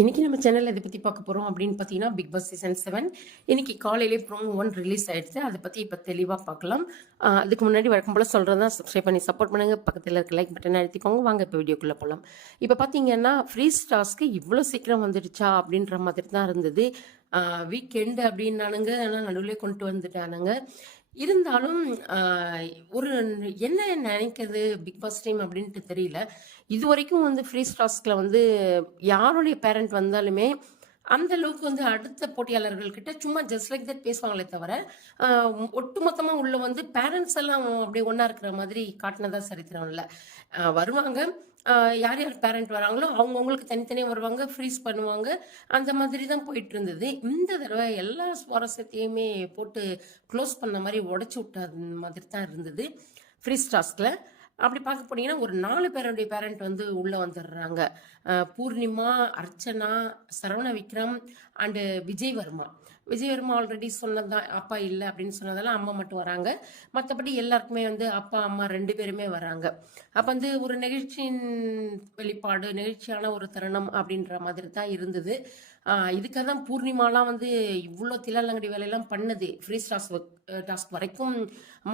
இன்னைக்கு நம்ம சேனல்ல இதை பத்தி பார்க்க போறோம் அப்படின்னு பார்த்தீங்கன்னா பிக் பாஸ் சீசன் செவன் இன்னைக்கு காலையிலே ப்ரோமோ ஒன் ரிலீஸ் ஆயிடுச்சு. அதை பத்தி இப்போ தெளிவாக பார்க்கலாம். அதுக்கு முன்னாடி வழக்கம் போல சொல்றதா சப்ஸ்கிரைப் பண்ணி சப்போர்ட் பண்ணுங்க. பக்கத்தில் இருக்க லைக் பட்டன் அழுத்திக்கோங்க. வாங்க இப்போ வீடியோக்குள்ள போகலாம் இப்போ பார்த்தீங்கன்னா ஃப்ரீ ஸ்டார்ஸ்க்கு இவ்வளோ சீக்கிரம் வந்துடுச்சா அப்படின்ற மாதிரி தான் இருந்தது. வீக்கெண்டு அப்படின்னானுங்க. ஆனால் நடுவில் கொண்டு வந்துட்டானுங்க. இருந்தாலும் ஆஹ், ஒரு என்ன நினைக்கிறது பிக் பாஸ் டீம் அப்படின்ட்டு தெரியல. இது வரைக்கும் வந்து ஃப்ரீ ஸ்டாஸ்கில் வந்து யாருடைய பேரண்ட் வந்தாலுமே அந்த அளவுக்கு வந்து அடுத்த போட்டியாளர்கள் கிட்ட சும்மா ஜஸ்ட் லைக் தட் பேசுவாங்களே தவிர ஒட்டுமொத்தமா உள்ள வந்து பேரண்ட்ஸ் எல்லாம் அப்படியே ஒன்னா இருக்கிற மாதிரி காட்டினதா சரித்திரம் இல்லை வருவாங்க. யார் யார் பேரண்ட் வராங்களோ அவங்கவுங்களுக்கு தனித்தனியாக வருவாங்க ஃப்ரீஸ் பண்ணுவாங்க. அந்த மாதிரி தான் போயிட்டு இருந்தது. இந்த தடவை எல்லா சுவாரஸ்யத்தையுமே போட்டு க்ளோஸ் பண்ண மாதிரி உடச்சி விட்ட மாதிரி தான் இருந்தது. ஃப்ரீ டாஸ்கில் அப்படி பார்க்க போனீங்கன்னா ஒரு நாலு பேருடைய பேரண்ட் வந்து உள்ளே வந்துடுறாங்க. பூர்ணிமா அர்ச்சனா சரவண விக்ரம் அண்டு விஜய் வர்மா விஜய் வர்மா ஆல்ரெடி சொன்னதான் அப்பா இல்லை அப்படின்னு சொன்னதெல்லாம் அம்மா மட்டும் வராங்க. மற்றபடி எல்லாருக்குமே வந்து அப்பா அம்மா ரெண்டு பேருமே வராங்க. அப்போ வந்து ஒரு நிகழ்ச்சியின் வெளிப்பாடு நிகழ்ச்சியான ஒரு தருணம் அப்படின்ற மாதிரி தான் இருந்தது. இதுக்காக தான் பூர்ணிமாலாம் வந்து இவ்வளோ திலாலங்கடி வேலையெல்லாம் பண்ணது. ஃப்ரீ ஸ்டாஸ் டாஸ்க் வரைக்கும்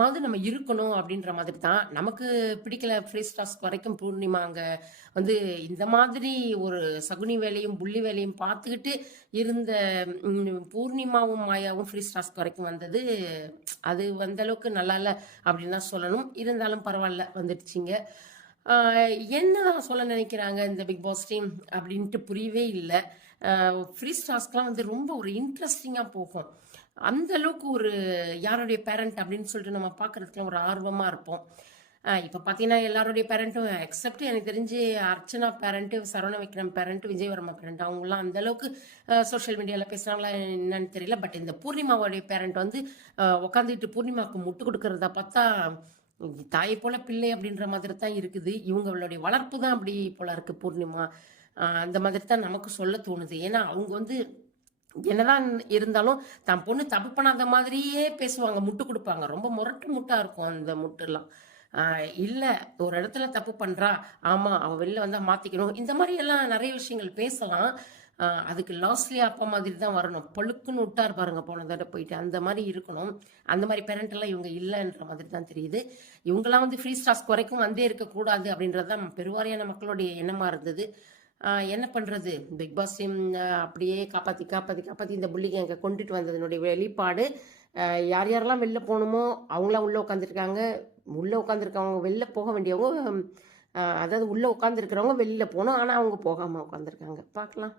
மாதிரி நம்ம இருக்கணும் அப்படின்ற மாதிரி தான் நமக்கு பிடிக்கல. ஃப்ரீ டாஸ்க் வரைக்கும் பூர்ணிமா அங்கே வந்து இந்த மாதிரி ஒரு சகுனி வேலையும் புள்ளி வேலையும் பார்த்துக்கிட்டு இருந்த பூர்ணிமாவும் மாயாவும் ஃப்ரீ டாஸ்க் வரைக்கும் வந்தது. அது வந்த அளவுக்கு நல்லா இல்லை அப்படின்னு தான் சொல்லணும். இருந்தாலும் பரவாயில்ல வந்துடுச்சிங்க. என்னதான் சொல்ல நினைக்கிறாங்க இந்த பிக் பாஸ் டீம் அப்படின்ட்டு புரியவே இல்லை. ஃப்ரீ ஸ்டாஸ்க்லாம் வந்து ரொம்ப ஒரு இன்ட்ரெஸ்டிங்காக போகும். அந்த அளவுக்கு ஒரு யாருடைய பேரண்ட் அப்படின்னு சொல்லிட்டு நம்ம பார்க்கறதுக்குலாம் ஒரு ஆர்வமாக இருப்போம். இப்போ பார்த்தீங்கன்னா எல்லாருடைய பேரண்ட்டும் எக்ஸப்ட் எனக்கு தெரிஞ்சு Archana parent Saravana Vikram parent Vijay Varma parent அவங்களாம் அந்த அளவுக்கு சோஷியல் மீடியாவில் பேசுகிறாங்களா என்னன்னு தெரியல. பட் இந்த பூர்ணிமாவுடைய பேரண்ட் வந்து உட்காந்துட்டு பூர்ணிமாவுக்கு முட்டு கொடுக்கறத பார்த்தா தாயை போல பிள்ளை அப்படின்ற மாதிரி தான் இருக்குது. இவங்களுடைய வளர்ப்பு தான் அப்படி போல இருக்கு பூர்ணிமா. அந்த மாதிரி தான் நமக்கு சொல்ல தோணுது. ஏன்னா அவங்க வந்து என்னதான் இருந்தாலும் தன் பொண்ணு தப்பு பண்ணாத மாதிரியே பேசுவாங்க முட்டு கொடுப்பாங்க. ரொம்ப முரட்டு முட்டா இருக்கும் அந்த முட்டுலாம் இல்லை ஒரு இடத்துல தப்பு பண்ணுறா ஆமாம் அவள் வெளில வந்தால் மாற்றிக்கணும் இந்த மாதிரி எல்லாம் நிறைய விஷயங்கள் பேசலாம். அதுக்கு லாஸ்ட்லி அப்பா மாதிரி தான் வரணும். பழுக்குன்னு விட்டார் பாருங்க போன தடவை போயிட்டு. அந்த மாதிரி இருக்கணும். அந்த மாதிரி பேரண்ட் எல்லாம் இவங்க இல்லைன்ற மாதிரி தான் தெரியுது. இவங்கெல்லாம் வந்து ஃப்ரீ ஸ்டாஸ் குறைக்கும் வந்தே இருக்கக்கூடாது அப்படின்றது தான் பெருவாரியான மக்களுடைய எண்ணமாக இருந்தது. என்ன பண்ணுறது பிக் பாஸ் அப்படியே காப்பாற்றி காப்பாற்றி காப்பாற்றி இந்த புள்ளிக்கு அங்கே கொண்டுட்டு வந்ததுனுடைய வெளிப்பாடு. யார் யாரெல்லாம் வெளில போகணுமோ அவங்களாம் உள்ளே உட்காந்துருக்காங்க உள்ளே உட்காந்துருக்கவங்க வெளில போக வேண்டியவங்க அதாவது உள்ளே உட்காந்துருக்கிறவங்க வெளியில் போகணும். ஆனால் அவங்க போகாமல் உட்காந்துருக்காங்க பார்க்கலாம்.